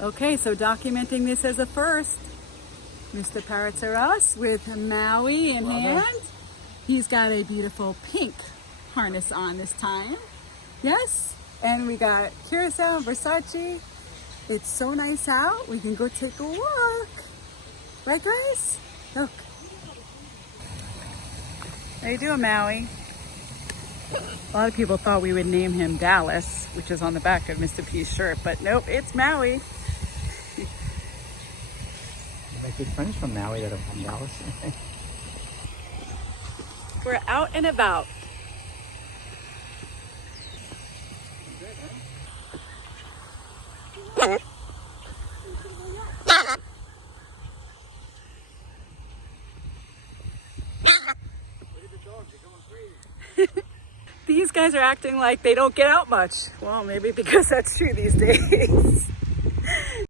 Okay, so documenting this as a first. Mr. Parrots are us with Maui in hand. He's got a beautiful pink harness on this time. Yes, and we got Curacao and Versace. It's so nice out. We can go take a walk. Right, guys? Look. How you doing, Maui? A lot of people thought we would name him Dallas, which is on the back of Mr. P's shirt, but nope, it's Maui. My good friends from Maui that are from Dallas. We're out and about. These guys are acting like they don't get out much. Well, maybe because that's true these days.